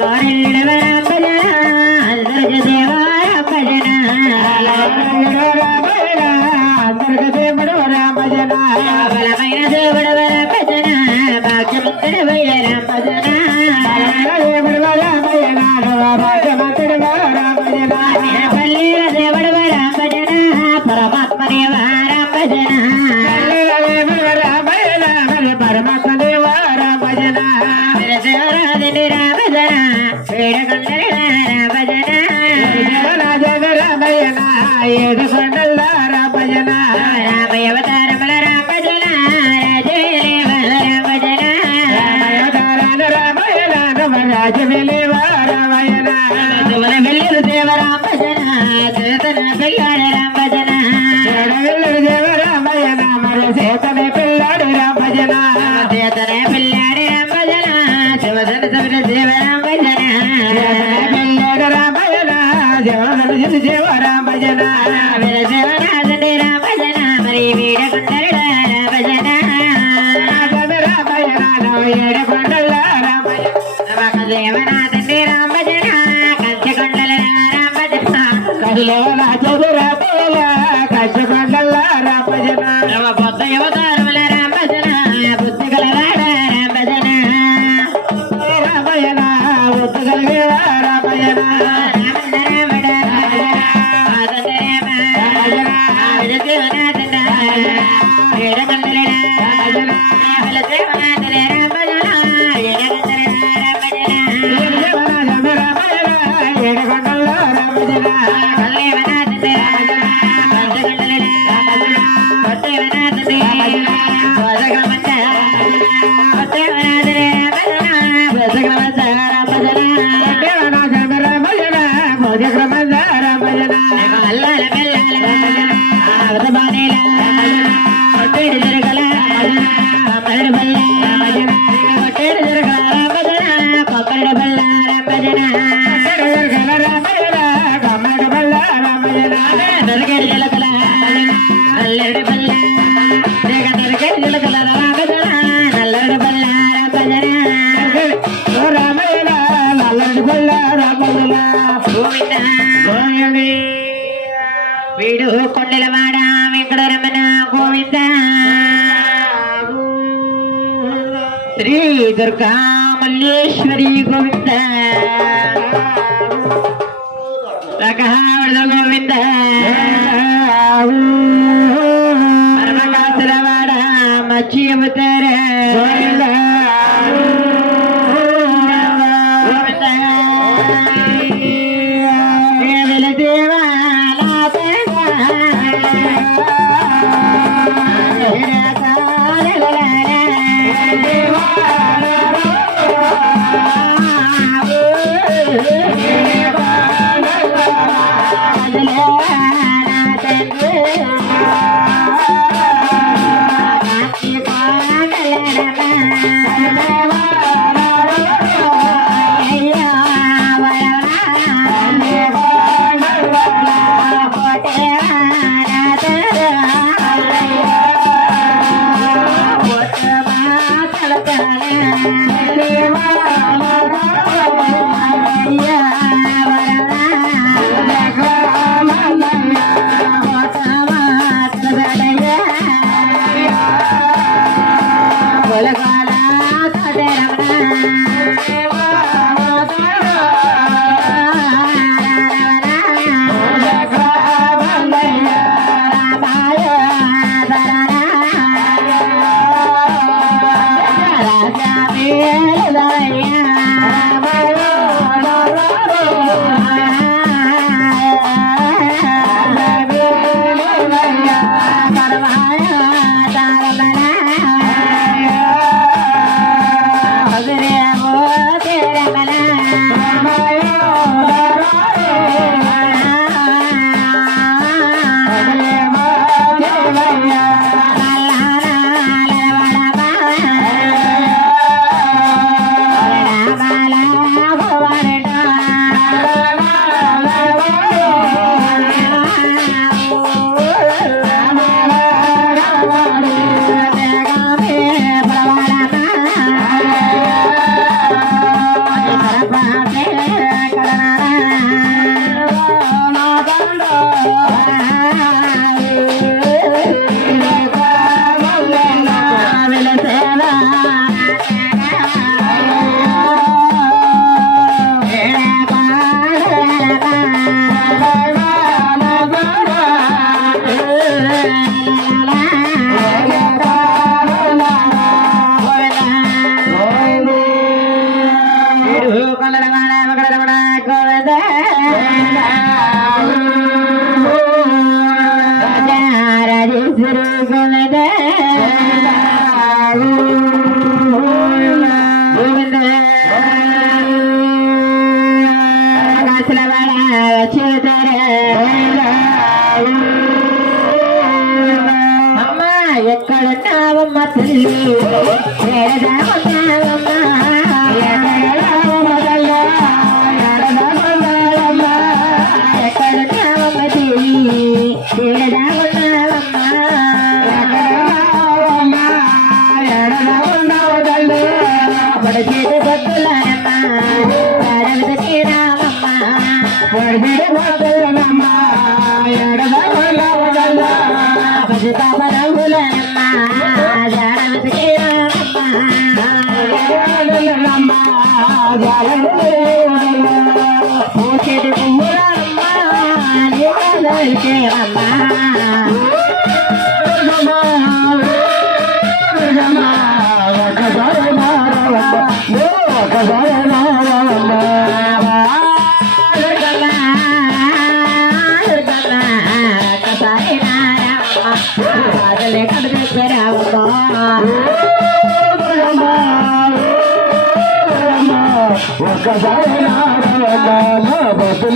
வாரில் ఏడు కొండల రామజన. రామయ్య అవతారముల రామజన రాజమేలేవ రామయ్యన శివుల వెల్లులు దేవ రామజన చేతన పెళ్ళాడ రామజన దేవ రామయ్యన మరి సీతనే పిల్లాడు రామజన. చేతన పెళ్ళాడ రామజన. శివధన సవిన దేవ రామజన. పిల్లాడు రామయ్యన దేవదలు దేవ రామజన దేవరాజని రామజన మరి వీడగుండల దుర్గా మల్లేశ్వరి గోవింద రకహావడ గోవింద పరమకాసులవాడ మచ్చి అవతార ajudava não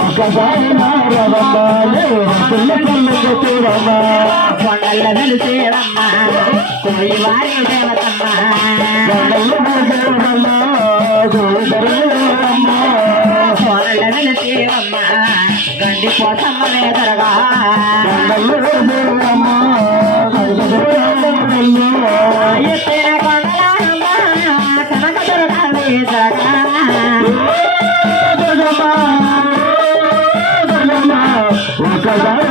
ఒకసారి నారమ్మా బతులు చూడమ్మా కొండల వెలుసేవమ్మా కోయి వారి దేవతమ్మా కోనల వెలుసేవమ్మా గండి పోసమ్మ వేదరగా ఎత్తిన కొండలమ్మా కనక దుర్గా వేదరగా ఒకసారి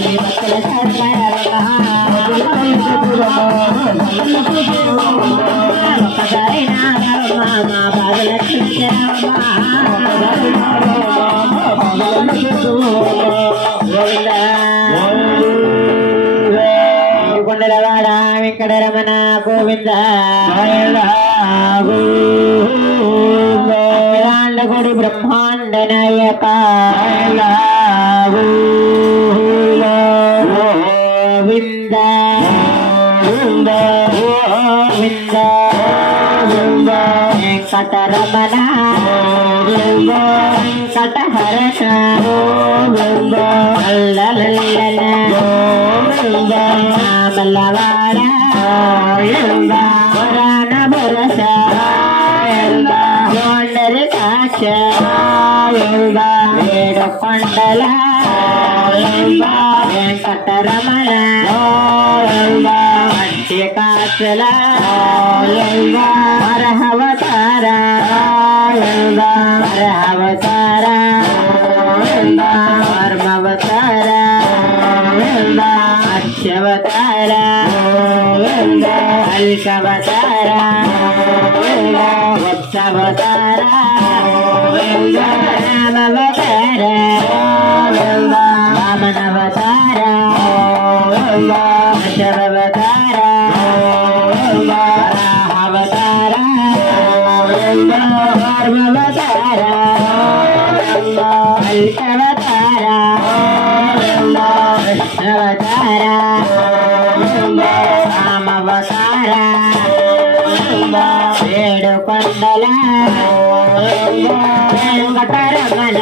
గోవింద గుడి బ్రహ్మాండ నాయక గోవింద గోవింద వెంకటరమణ వెంకటహరణ అల్లలల్లన మల్లవాడ పురాణ ఏడు కొండల వెంకటరమణ మట్టి కాశల హరహవతార హరహవతార ధర్మవతార అక్షవతార అల్కవతార వత్సవతార రామవతార వామనవతార దశవతార వరాహవతార పర్వవతార అల్కవతార కృష్ణవతార రామవతార ఏడు కొండల వెంకటరమణ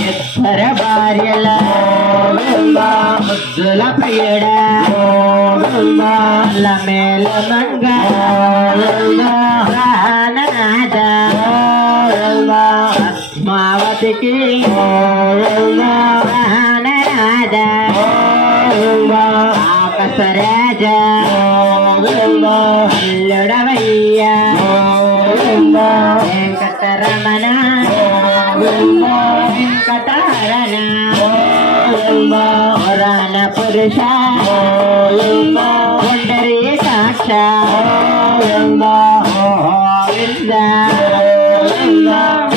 ఇద్దర భార్యల ముద్దుల ప్రియుడ మేల మంగ ప్రాణనాథ పద్మావతికి ప్రాణనాథ ఆకసరాజ పురాణ పురుష. పుండరీకాక్ష గోవింద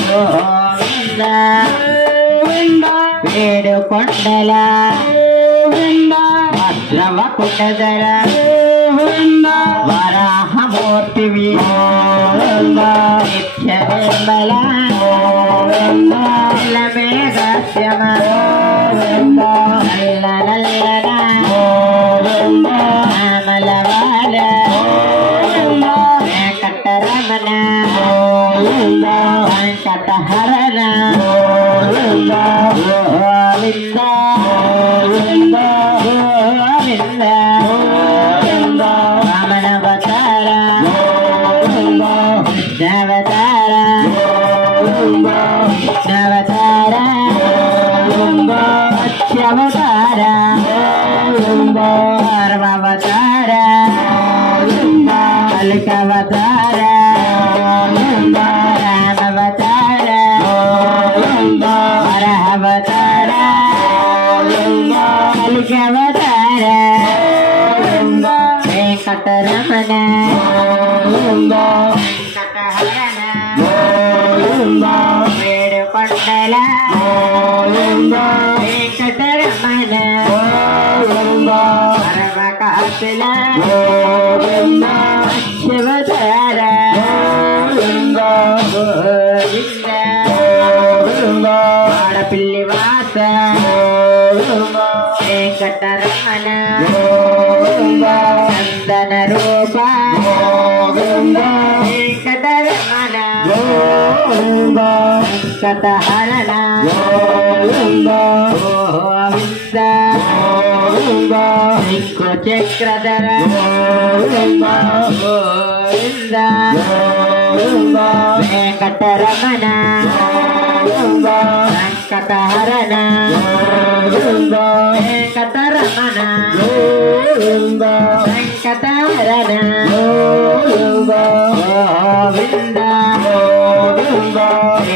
గోవింద వేడు కొండల. భద్రవ కుటధర వరాహమూర్తివి నిత్య నిర్మల మేఘశ్యమ నల్ల నల్లన నామలవాడ వెంకటరమణ వెంకటహరణ గోవింద కలికవతార రామవతార వరహవతార కలికవతార వెంకటరమణ వెంకటహరణ వేడు కొండల వెంకటరమణ పరమకాశల శివతార వెంకటరమణ చందన రూప. వెంకటరమణ వెంకటహరణ చక్రధర. వెంకటరమణ వెంకటహరణ వెంకటరమణ వెంకటహరణ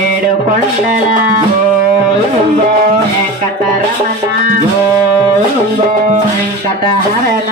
ఏడు కొండల. వెంకటరమణ వెంకటహరణ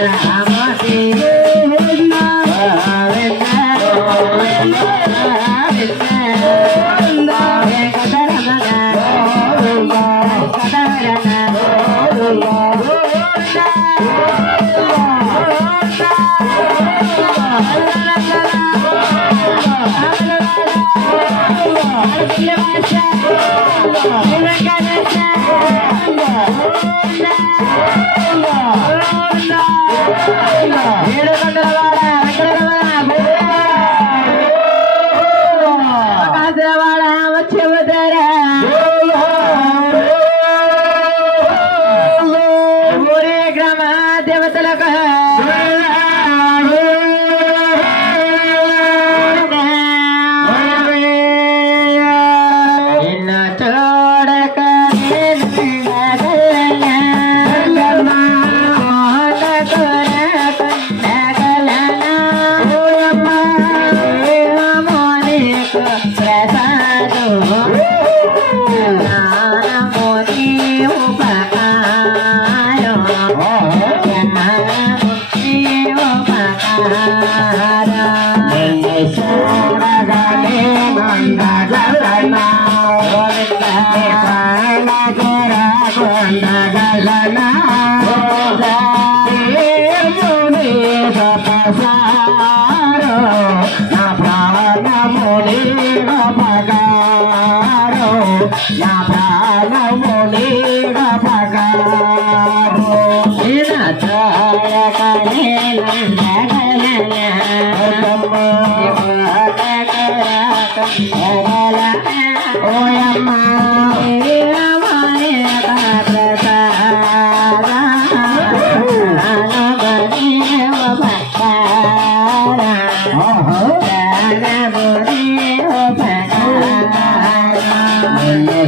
Yeah.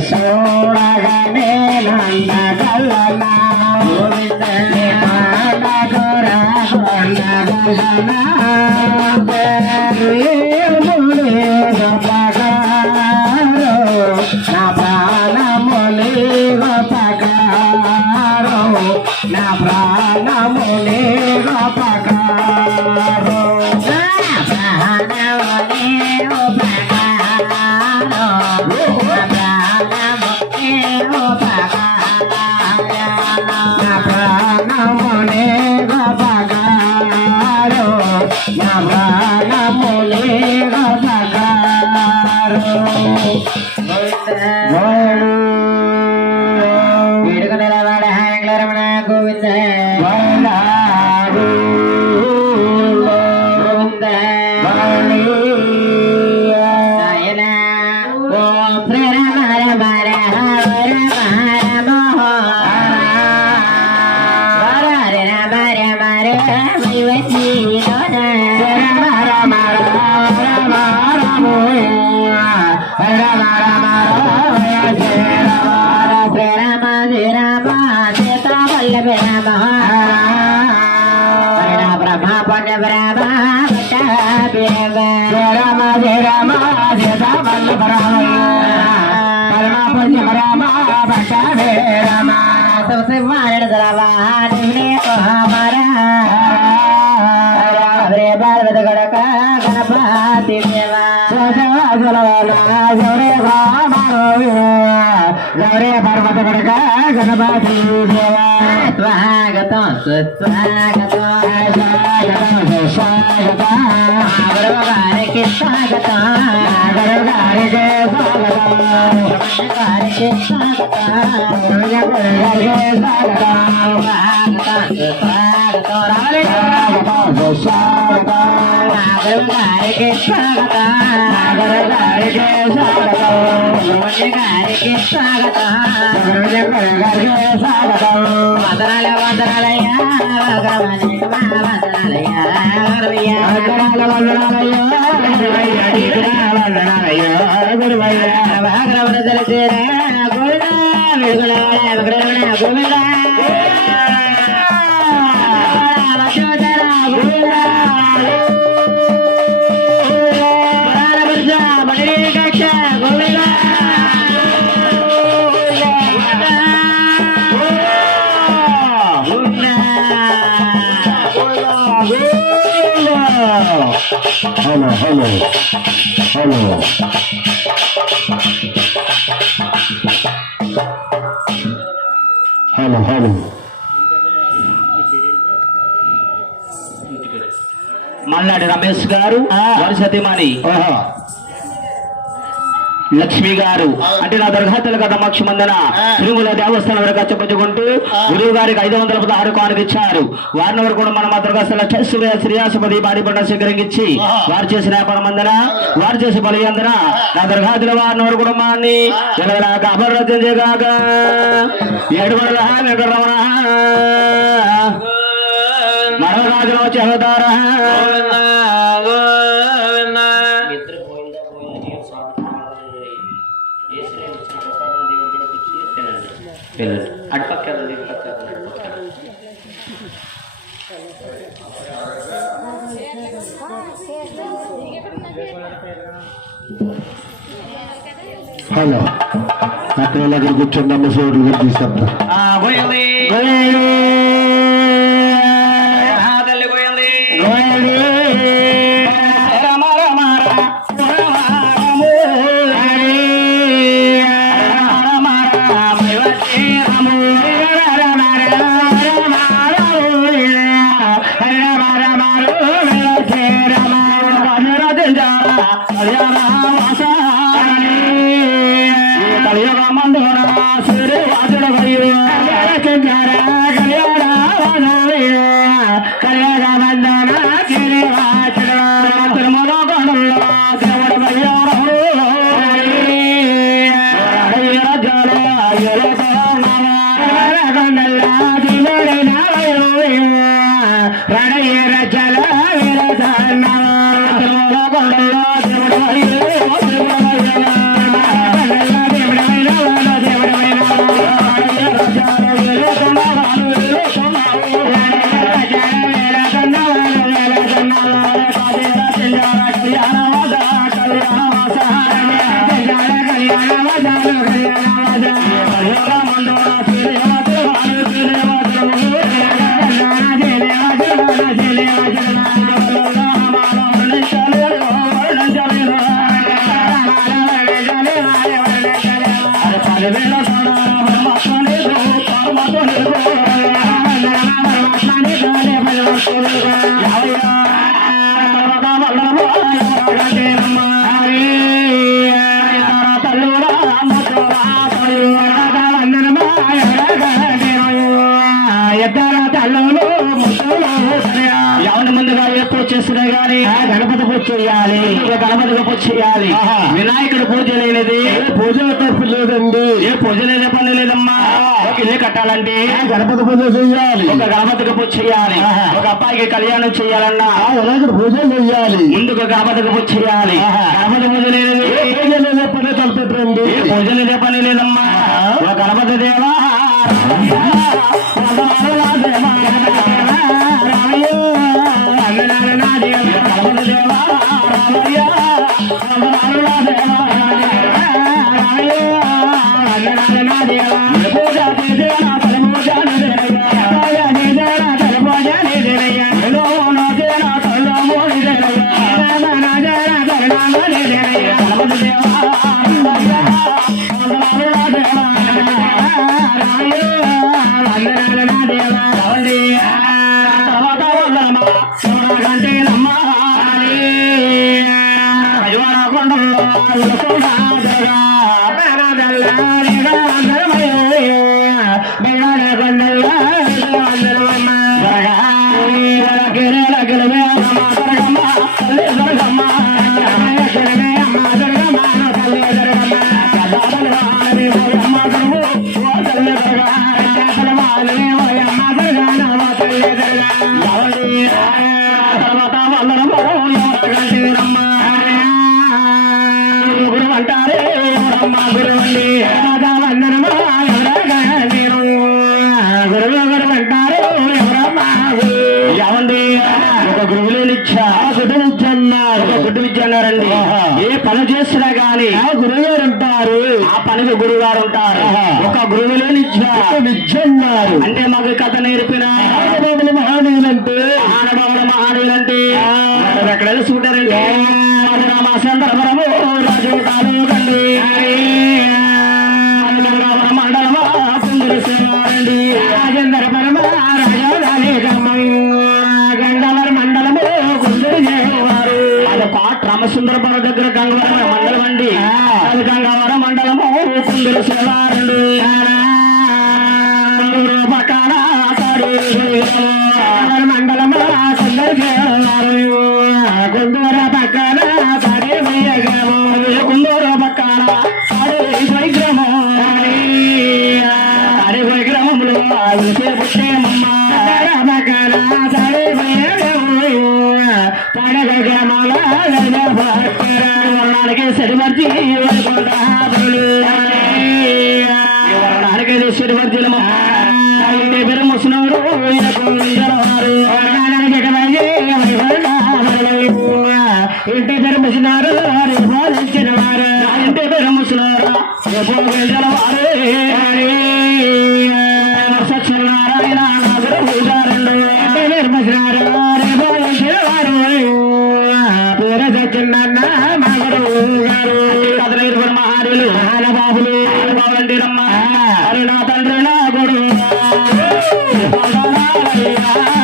నిన్ను ใส่ไม้ పడక గణపతి దేవా స్వాగతం సుస్వాగతం స్వాగతం గారికి స్వాగతం గారికి స్వాగతం గారికి స్వాగతం స్వాగతం గారికి స్వాగతం గారికి స్వాగతం తెలిసేరా hello hello hello hello hello Malnad Ramesh garu వారి సతీమణి ఆహా లక్ష్మి గారు. అంటే నా దర్ఘాతల కథ మక్షమందన తిరుమల దేవస్థానం వరకు చెప్పచుకుంటూ గురువు గారికి ఐదు వందల పదహారు కానుక ఇచ్చారు. వారిని వరకు కూడా మన మద్రగాస్తల టెస్ట్ శ్రీయాసపతి బాడిపడ్డ స్వీకరించి వారు చేసిన వ్యాపారం అందన వారు చేసే బలియందన నా దర్ఘాతుల వారిని వరకు కుటుంబాన్ని ఎలాగా అపరాధ్యం చేయగాక. ఏడు వందల వెంకటరమణ మరవరాజులు వచ్చి అవతారా అక్కడ కూర్చుందమ్మ సోడు గారు తీసుకెళ్తా కలియుగ మందురా సూర్యవాసుడు కలియుగ కలియుగ చేయాలి. గణపతిగా పూజ చేయాలి. వినాయకుడు పూజ లేనిది పూజ తప్పు లేదండి. ఏ పూజ లేదే పని లేదమ్మా. ఒక ఇల్లు కట్టాలంటే గణపతి పూజ చేయాలి. ఒక గణపతికి పూజ చేయాలి. ఒక అబ్బాయికి కళ్యాణం చేయాలన్నా వినాయకుడు పూజ చేయాలి. ముందుకు గణపతికి పూజ చేయాలి. గణపతి పూజ లేనిది పూజ పని తలపెట్టండి పూజ లేదే పని లేదమ్మా. గణపతి దేవా. గురువు గారు ఉంటారు. ఒక గురువు లేని ఇచ్చా విద్య అన్నారు అంటే మాకు కథ నేర్పిన ఆడబాబుల మహానీయులంటే. ఆనబాబుల మహానీయులంటే. ఎక్కడైనా చూడారండి రామసుందరపురం దగ్గర గంగవరం మండలం అండి. గంగావరం మండలము కుందరు శివారండి పక్కన మండలము? కుందరు ఇంటి పేరు ముసనూరు ఇంటి పేరు ముసినారు la la la la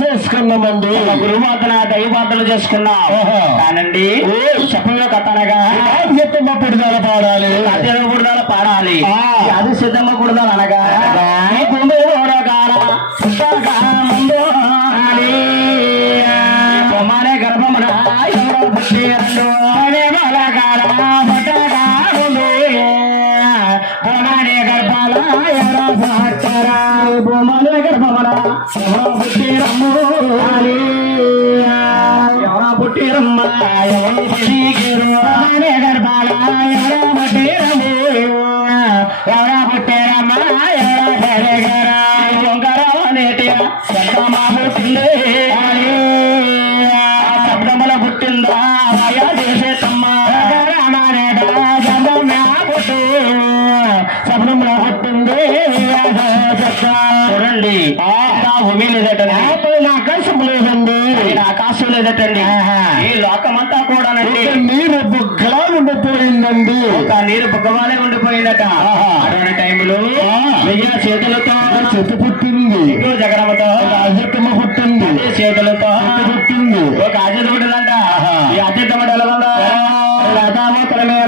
చేసుకున్నామండి గురుమాతన దైవాతలు చేసుకున్నాం కానండి చెప్పంలో కట్టనగా సిద్ధమ్మ గుడిదాల పాడాలి. అత్యమ్మ గుడిదాల పాడాలి. అది సిద్ధమ్మ గుడిదాలు అనగా భూమి పుట్టింది. శబ్దముల పుట్టిందా? వయ చేసేతమ్మ శబ్దముల పుట్టింది. చూడండి. భూమి లేదటండి నా ఆకాశం లేదండి. ఆకాశం లేదటండి. ఈ లోకమంతా ఒక నీరు బుగ్గలా ఉండిపోయిందండి. నీరు బుగ్గవాలే ఉండిపోయిందట ఆహా. అటువంటి టైంలో వెయ్యి చేతులతో చెట్టు పుట్టింది. ఇంకో జగరమతో రాజత్తమ్మ పుట్టింది. చేతులతో. చెట్టు పుట్టింది. ఒక ఉంటుందంట ఆహా. ఈ ఉందా లతామూతల మీద